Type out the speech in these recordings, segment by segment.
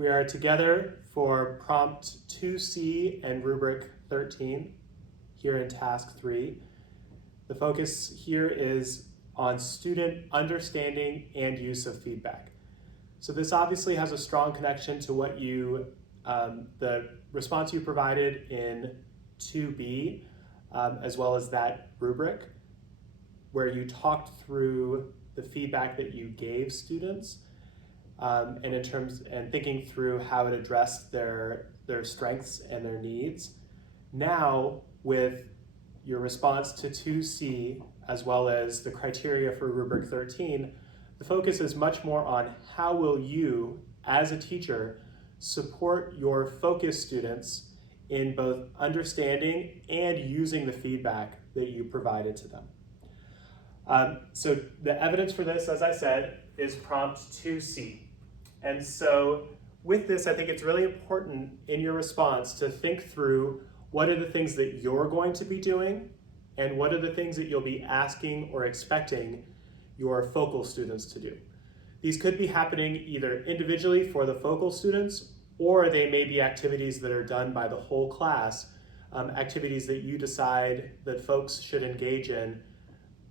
We are together for prompt 2C and rubric 13 here in task 3. The focus here is on student understanding and use of feedback. So this obviously has a strong connection to what the response you provided in 2B, as well as that rubric, where you talked through the feedback that you gave students, and thinking through how it addressed their strengths and their needs. Now, with your response to 2C, as well as the criteria for rubric 13, the focus is much more on how will you, as a teacher, support your focus students in both understanding and using the feedback that you provided to them. So the evidence for this, as I said, is prompt 2C. And so with this, I think it's really important in your response to think through what are the things that you're going to be doing and what are the things that you'll be asking or expecting your focal students to do. These could be happening either individually for the focal students, or they may be activities that are done by the whole class, activities that you decide that folks should engage in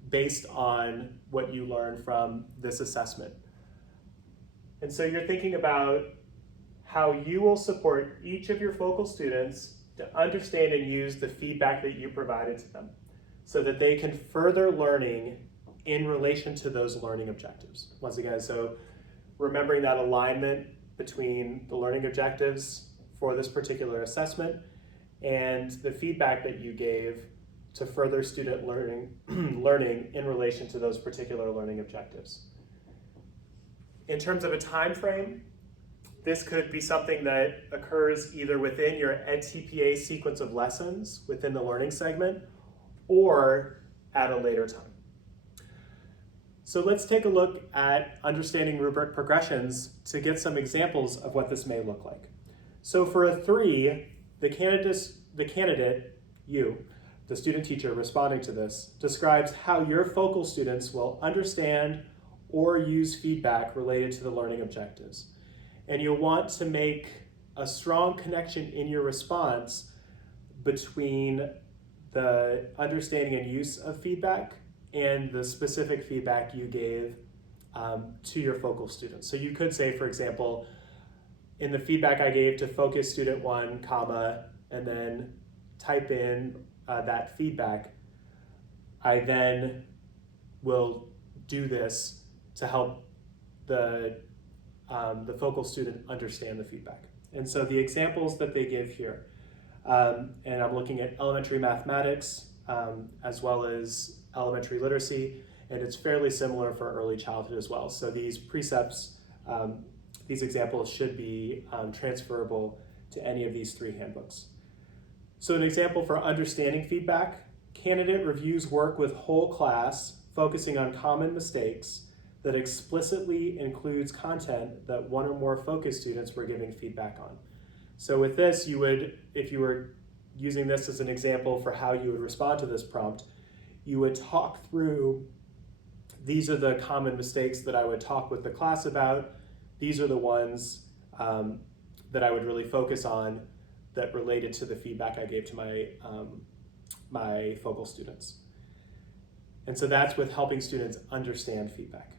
based on what you learn from this assessment. And so you're thinking about how you will support each of your focal students to understand and use the feedback that you provided to them so that they can further learning in relation to those learning objectives. Once again, so remembering that alignment between the learning objectives for this particular assessment and the feedback that you gave to further student learning in relation to those particular learning objectives. In terms of a time frame, this could be something that occurs either within your EdTPA sequence of lessons within the learning segment or at a later time. So let's take a look at understanding rubric progressions to get some examples of what this may look like. So for a 3, the candidate, you, the student teacher responding to this, describes how your focal students will understand or use feedback related to the learning objectives. And you'll want to make a strong connection in your response between the understanding and use of feedback and the specific feedback you gave to your focal students. So you could say, for example, in the feedback I gave to focus student 1, comma, and then type in that feedback, I then will do this to help the focal student understand the feedback. And so the examples that they give here, and I'm looking at elementary mathematics as well as elementary literacy, and it's fairly similar for early childhood as well. So these precepts, these examples should be transferable to any of these 3 handbooks. So an example for understanding feedback, candidate reviews work with whole class, focusing on common mistakes that explicitly includes content that one or more focus students were giving feedback on. So with this, you would, if you were using this as an example for how you would respond to this prompt, you would talk through, these are the common mistakes that I would talk with the class about. These are the ones that I would really focus on that related to the feedback I gave to my focal students. And so that's with helping students understand feedback.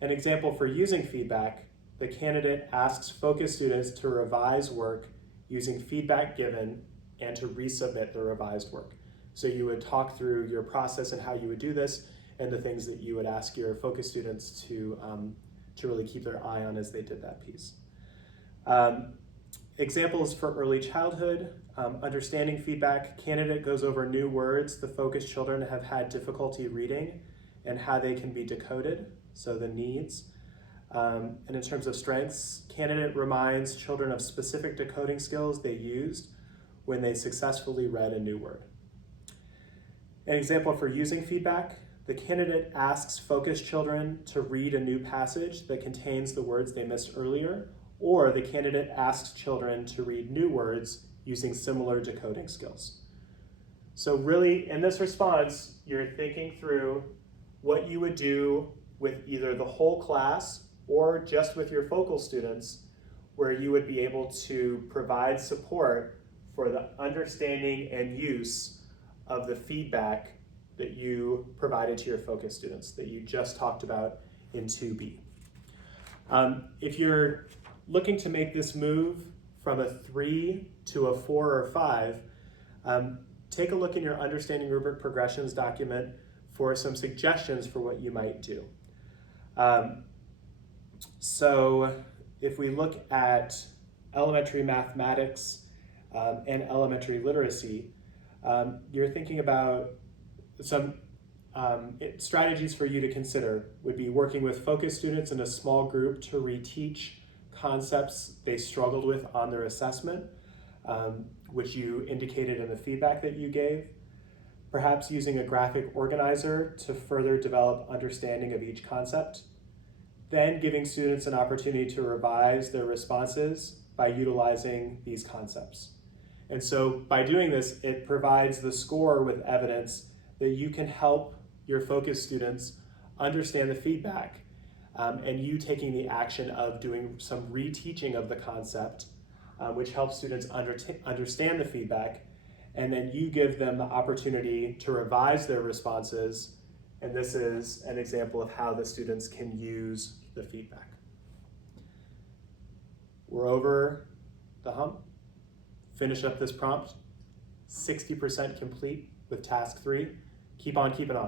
An example for using feedback, the candidate asks focus students to revise work using feedback given and to resubmit the revised work. So you would talk through your process and how you would do this and the things that you would ask your focus students to really keep their eye on as they did that piece. Examples for early childhood, understanding feedback, candidate goes over new words the focus children have had difficulty reading and how they can be decoded, so the needs. And in terms of strengths, candidate reminds children of specific decoding skills they used when they successfully read a new word. An example for using feedback, the candidate asks focus children to read a new passage that contains the words they missed earlier, or the candidate asks children to read new words using similar decoding skills. So really, in this response, you're thinking through what you would do with either the whole class or just with your focal students where you would be able to provide support for the understanding and use of the feedback that you provided to your focus students that you just talked about in 2B. If you're looking to make this move from a 3 to a 4 or 5, take a look in your Understanding Rubric Progressions document for some suggestions for what you might do. So if we look at elementary mathematics and elementary literacy, you're thinking about some strategies for you to consider would be working with focus students in a small group to reteach concepts they struggled with on their assessment, which you indicated in the feedback that you gave. Perhaps using a graphic organizer to further develop understanding of each concept. Then giving students an opportunity to revise their responses by utilizing these concepts. And so by doing this, it provides the score with evidence that you can help your focus students understand the feedback, and you taking the action of doing some reteaching of the concept, which helps students understand the feedback, and then you give them the opportunity to revise their responses, and this is an example of how the students can use the feedback. We're over the hump. Finish up this prompt, 60% complete with task 3. Keep on keeping on.